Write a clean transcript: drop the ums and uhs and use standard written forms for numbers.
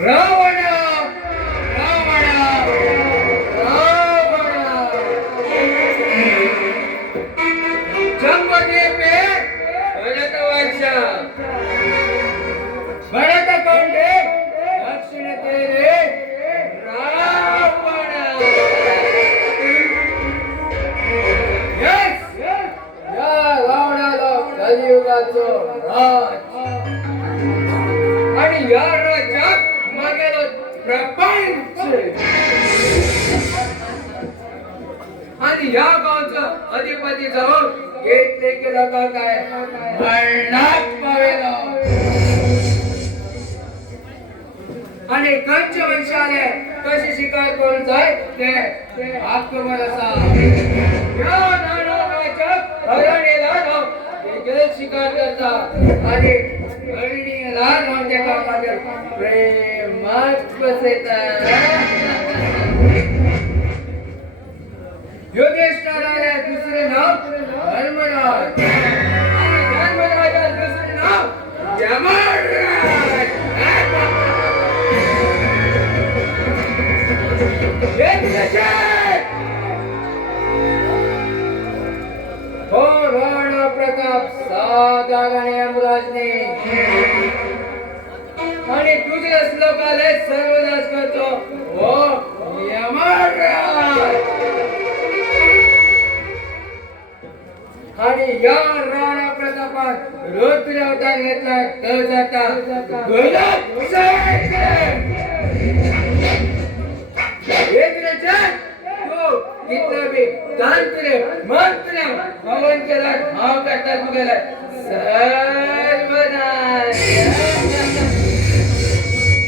रावण रावण रावण चंपती पे भरत वर्ष भरत कौंडे दक्षिण तेरे रावण यस या रावणाला कलियुगाचो राज आणि या राज्यात मागेलो प्रपंच आणि या गावचं अधिपती जाऊन घेतले केलं का काय मरणात पावेलो आणि कंच वंशाने कशी शिकार करून जाय ते आत्मवर असा या नानाच्या हरणीला देखील शिकार करता आणि हरणीला नव्हते का माझ्या प्रेमात बसेता योगेश्वराला दुसरे नाव धर्मराज आणि धर्मराजाला दुसरे नाव यमराज हो राणा प्रताप साधारण यमराजने आणि तुझे श्लोकाले सर्वनाश करतो हो यमराज आणि या राणा प्रतापात रुद्र अवतार घेतला तर जाता कितना भी तंत्र मंत्र हवन केला भाव करता तू गेला